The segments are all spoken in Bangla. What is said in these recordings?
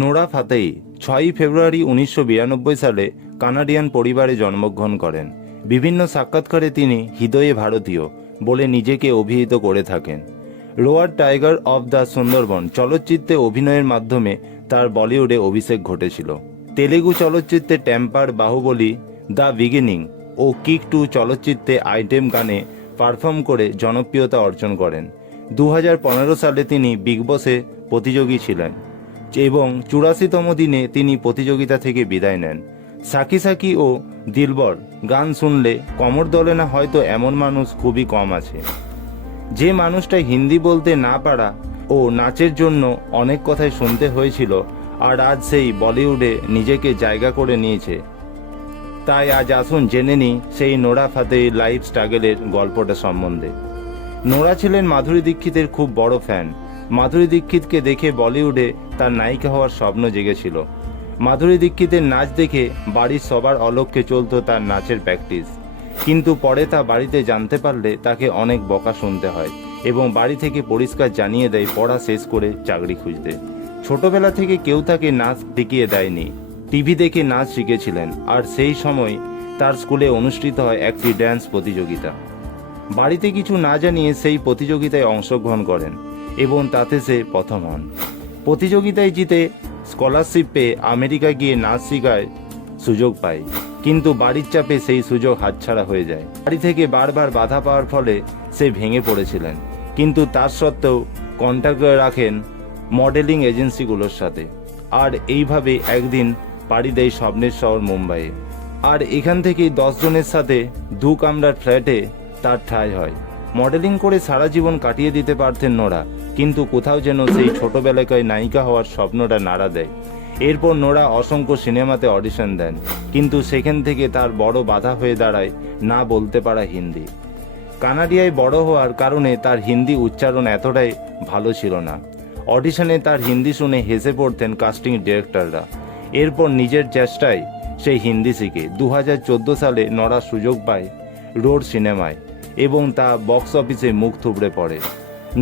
নোরা ফাতেহি 6 ফেব্রুয়ারি 1992 সালে কানাডিয়ান পরিবারে জন্মগ্রহণ করেন। বিভিন্ন সাক্ষাৎকারে তিনি হৃদয়ে ভারতীয় বলে নিজেকে অভিহিত করে থাকেন। রোয়ার টাইগার অব দ্য সুন্দরবন চলচ্চিত্রে অভিনয়ের মাধ্যমে তার বলিউডে অভিষেক ঘটেছিল। তেলেগু চলচ্চিত্রে টেম্পার, বাহুবলী, দ্য বিগিনিং ও কিক 2 চলচ্চিত্রে আইটেম গানে পারফর্ম করে জনপ্রিয়তা অর্জন করেন। 2015 সালে তিনি বিগ বসে প্রতিযোগী ছিলেন এবং 84তম দিনে তিনি প্রতিযোগিতা থেকে বিদায় নেন। সাকি সাকি ও দিলবর গান শুনলে কমর দলে না, হয়তো এমন মানুষ খুবই কম আছে। যে মানুষটা হিন্দি বলতে না পারা ও নাচের জন্য অনেক কথাই শুনতে হয়েছিল, আর আজ সেই বলিউডে নিজেকে জায়গা করে নিয়েছে। তাই আজ আসুন জেনে নিই সেই নোরা ফাতেহির লাইফ স্ট্রাগলের গল্পটা সম্বন্ধে। নোরা ছিলেন মাধুরী দীক্ষিতের খুব বড় ফ্যান। মাধুরী দীক্ষিতকে দেখে বলিউডে তার নায়িকা হওয়ার স্বপ্ন জেগেছিল। মাধুরী দীক্ষিতের নাচ দেখে বাড়ির সবার অলক্ষ্যে চলত তার নাচের প্র্যাকটিস, কিন্তু পরে তা বাড়িতে জানতে পারলে তাকে অনেক বকা শুনতে হয় এবং বাড়ি থেকে পরিষ্কার জানিয়ে দেয় পড়া শেষ করে চাকরি খুঁজতে। ছোটবেলা থেকে কেউ তাকে নাচ শিখিয়ে দেয়নি, টিভি দেখে নাচ শিখেছিলেন, আর সেই সময় তার স্কুলে অনুষ্ঠিত হয় একটি ড্যান্স প্রতিযোগিতা। বাড়িতে কিছু না জানিয়ে সেই প্রতিযোগিতায় অংশগ্রহণ করেন এবং তাতে সে প্রথম হন। প্রতিযোগিতায় জিতে স্কলারশিপ পেয়ে আমেরিকা গিয়ে নাচ শেখার সুযোগ পায়, কিন্তু বাড়ির চাপে সেই সুযোগ হাতছাড়া হয়ে যায়। বাড়ি থেকে বারবার বাধা পাওয়ার ফলে সে ভেঙে পড়েছিলেন, কিন্তু তার সত্ত্বেও কন্ট্যাক্ট রাখেন মডেলিং এজেন্সিগুলোর সাথে, আর এইভাবে একদিন পাড়ি দেয় স্বপ্নের শহর মুম্বাইয়ে। আর এখান থেকেই 10 জনের সাথে 2 কামরার ফ্ল্যাটে তার ঠাঁই হয়। মডেলিং করে সারা জীবন কাটিয়ে দিতে পারতেন নোরা, কিন্তু কোথাও যেন সেই ছোটবেলাকায় নায়িকা হওয়ার স্বপ্নটা নাড়া দেয়। এরপর নোরা অসংখ্য সিনেমাতে অডিশন দেন, কিন্তু সেখান থেকে তার বড় বাধা হয়ে দাঁড়ায় না বলতে পারা হিন্দি। কানাডিয়ায় বড় হওয়ার কারণে তার হিন্দি উচ্চারণ এতটাই ভালো ছিল না। অডিশনে তার হিন্দি শুনে হেসে পড়তেন কাস্টিং ডিরেক্টররা। এরপর নিজের চেষ্টায় সেই হিন্দি শিখে 2014 সালে নোরা সুযোগ পায় রোড সিনেমায় এবং তা বক্স অফিসে মুখ থুবড়ে পড়ে।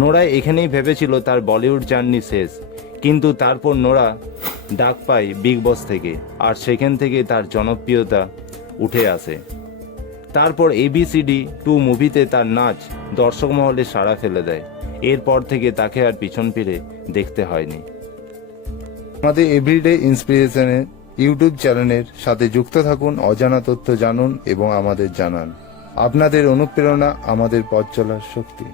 নোরা এখানেই ভেবেছিল তার বলিউড জার্নি শেষ, কিন্তু তারপর নোরা ডাক পায় বিগ বস থেকে, আর সেখান থেকে তার জনপ্রিয়তা উঠে আসে। তারপর ABCD 2 মুভিতে তার নাচ দর্শক মহলে সাড়া ফেলে দেয়। এরপর থেকে তাকে আর পিছন ফিরে দেখতে হয়নি। আমাদের এভরিডে ইন্সপিরেশনের ইউটিউব চ্যানেলের সাথে যুক্ত থাকুন, অজানা তথ্য জানুন এবং আমাদের জানান। আপনাদের অনুপ্রেরণা আমাদের পথ চলার শক্তি।